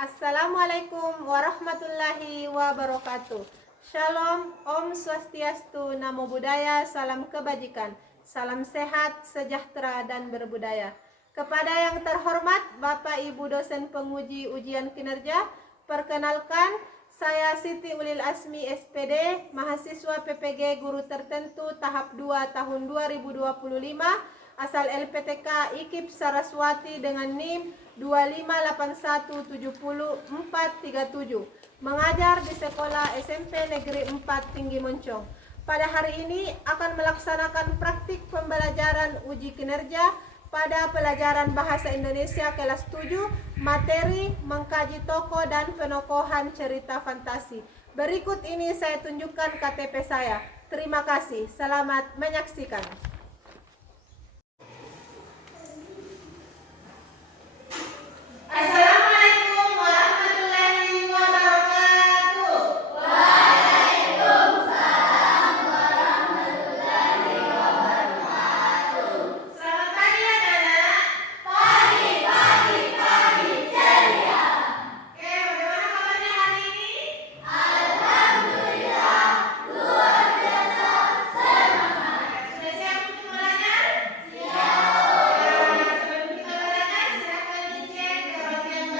Assalamualaikum warahmatullahi wabarakatuh. Shalom, Om Swastiastu, Namo Buddhaya, salam kebajikan, salam sehat, sejahtera, dan berbudaya. Kepada yang terhormat Bapak Ibu dosen penguji ujian kinerja, perkenalkan saya Siti Ulil Asmi SPD, mahasiswa PPG Guru Tertentu tahap 2 tahun 2025, asal LPTK IKIP Saraswati dengan NIM 258170437, mengajar di Sekolah SMP Negeri 4 Tinggi Moncong. Pada hari ini akan melaksanakan praktik pembelajaran uji kinerja pada pelajaran Bahasa Indonesia kelas 7, materi mengkaji tokoh dan penokohan cerita fantasi. Berikut ini saya tunjukkan KTP saya. Terima kasih. Selamat menyaksikan. Assalamualaikum warahmatullahi wabarakatuh. Selamat pagi anak-anak. Oke, bagaimana kabarnya hari ini? Sudah siap untuk belajar? Siap. Sebelum kita belajar, silakan dicek ke bagian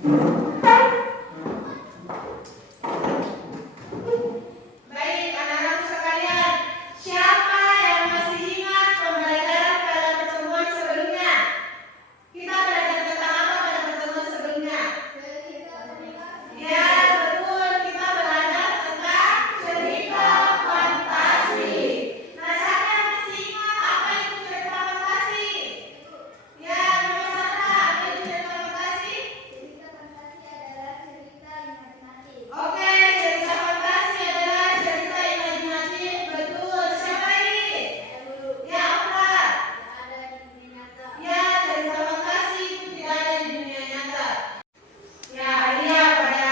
Baik, anak-anak sekalian, siapa yang masih ingat pembelajaran pada pertemuan sebelumnya? Kita belajar tentang apa pada pertemuan sebelumnya? Ya, betul, kita belajar tentang cerita fantasi. Nah, siapa yang masih ingat apa itu cerita fantasi? Ya, nomor satu, apa itu cerita fantasi? Oke, cerita fantasi adalah cerita imajinatif. Betul. Siapa lagi? Ya, apa? Ya, cerita fantasi itu tidak ada di dunia nyata. Ya, Alia pada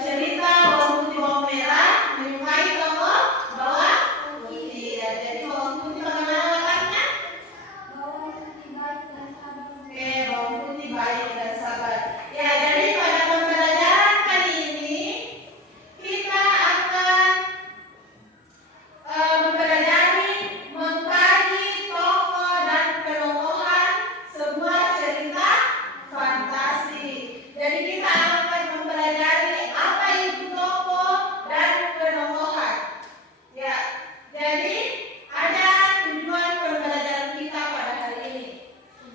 cerita bawang putih bawang merah menyukai tokoh bawang putih. Ya, jadi bawang putih bagaimana wataknya? Oke, bawang putih baik dan sabar. Ya, jadi pada pembelajaran kali ini kita akan mempelajari mengkaji tokoh dan penokohan sebuah cerita fantasi. Jadi kita akan mempelajari apa itu tokoh dan penokohan. Ya, jadi ada tujuan pembelajaran kita pada hari ini.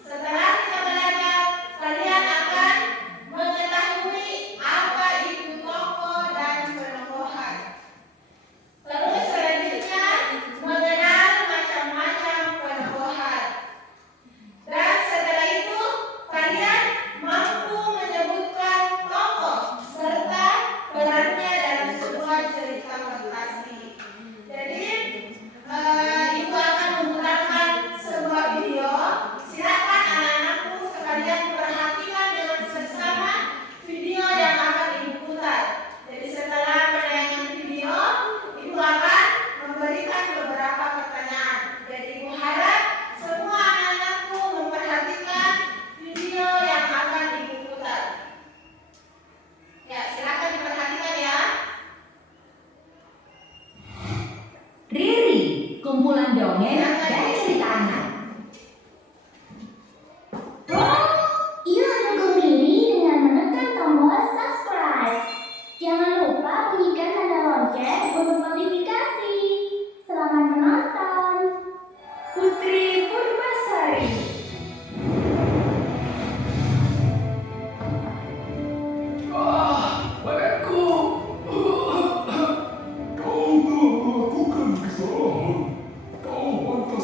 Setelah kita belajar, kalian akan mengetahui apa itu tokoh dan penokohan. Terus selanjutnya mengenal macam-macam penokohan. Dan setelah itu kalian mampu menyebutkan tokoh serta perannya dalam sebuah cerita fantasi. Jadi itu akan menggunakan sebuah video. Silakan anak-anakku sekalian perhatikan dengan seksama video yang akan ibu putar. Jadi setelah penayangan video, ibu akan memberikan beberapa pertanyaan. Jadi ibu harap semua anak-anakku memperhatikan video yang akan ibu putar. Ya, silakan diperhatikan ya. Riri, kumpulan dongeng dan cerita anak. Yuk dukung Riri dengan menekan tombol subscribe. Jangan lupa bunyikan tanda lonceng untuk notifikasi. Selamat menonton. Putri Purwasari. Badanku. Kau telah melakukan kesalahan. Kau pantas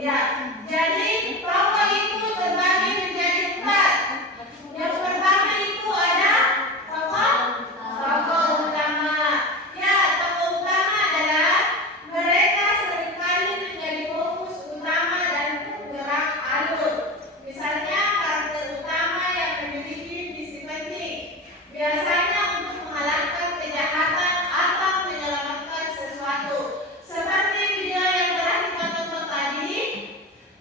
Ya, jadi tokoh itu terbagi menjadi 4. Yang pertama itu ada tokoh utama. Ya, tokoh utama adalah mereka seringkali menjadi fokus utama dan penggerak alur. Misalnya karakter utama yang memiliki misi penting, biasanya untuk mengalahkan kejahatan atau menyelamatkan sesuatu. Seperti video yang telah kita tonton tadi,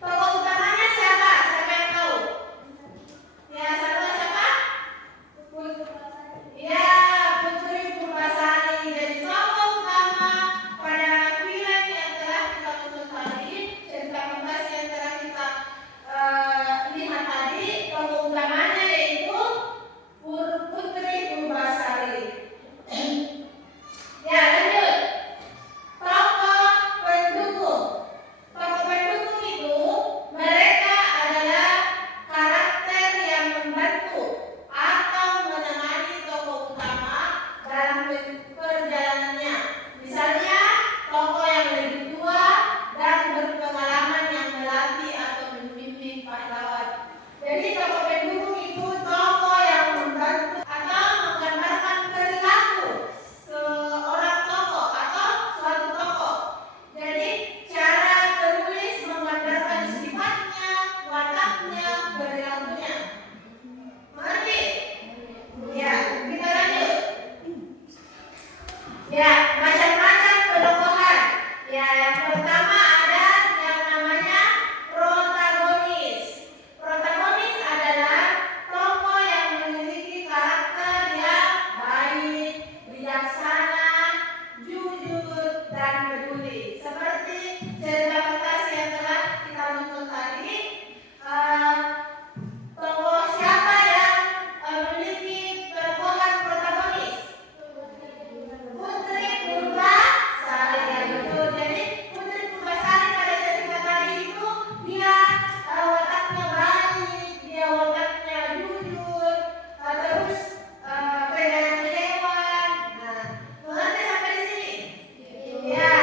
tokoh utamanya siapa? Siapa yang tahu? Ya, siapa? Ya, Putri Purbasari. Jadi tokoh utama pada film yang telah kita tonton tadi, cerita pintas yang telah kita lihat tadi, tokoh utamanya yaitu Putri Purbasari. Ya, lanjut. Tokoh pendukung. Tokoh pendukung itu mereka adalah karakter yang membantu atau menemani tokoh utama dalam perjalanannya. Misalnya, tokoh yang lebih tua dan berpengalaman yang melatih atau memimpin pahlawan. Jadi tokoh pendukung itu tokoh yang membantu atau menggambarkan perilaku seorang tokoh atau suatu tokoh. Jadi cara penulis menggambarkan sifatnya, wataknya, perilakunya. Mengerti? Ya, kita lanjut. Ya, macam-macam penokohan. Ya, yang pertama ada yang namanya protagonis. Protagonis adalah tokoh yang memiliki karakter yang baik, bijaksana, jujur, dan peduli. Seperti cerita pintas yang telah kita tonton tadi. Tokoh siapa yang memiliki tokohan protagonis? Putri Purbasari, ya betul. Jadi Putri Purbasari pada cerita tadi itu dia wataknya baik, dia wataknya jujur, terus pegangan hewan. Nah, mengerti sampai sini? Ya,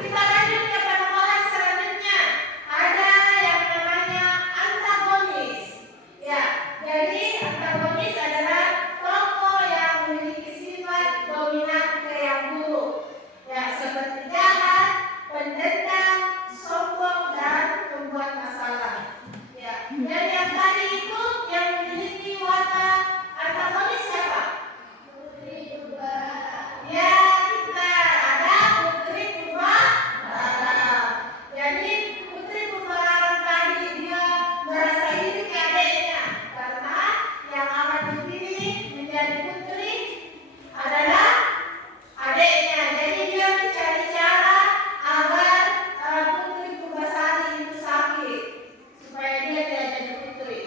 kita lanjut ke tokohan selanjutnya. Ada yang namanya antagonis. Ya, jadi antagonis adalah tokoh yang memiliki sifat dominan ke yang buruk. Ya, seperti jahat, pendendam, sombong, dan pembuat masalah. Ya, dan yang tadi itu yang memiliki watak antagonis siapa? Ya, kita ada Putri Purbalarang. Jadi Putri Purbalarang tadi dia merasa iri ke adiknya karena yang akan dipilih menjadi putri adalah adiknya. Jadi dia mencari cara agar Putri Purbasari itu sakit supaya dia tidak jadi putri.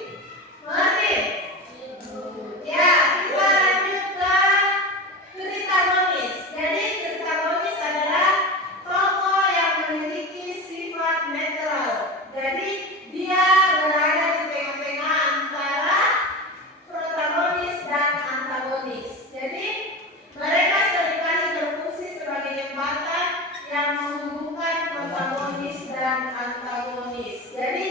Mengerti? Ya, kita lanjut ke tritagonis. Jadi tritagonis adalah tokoh yang memiliki sifat netral. Jadi dia berada di tengah-tengah antara protagonis dan antagonis. Jadi mereka seringkali berfungsi sebagai jembatan yang menghubungkan protagonis dan antagonis. Jadi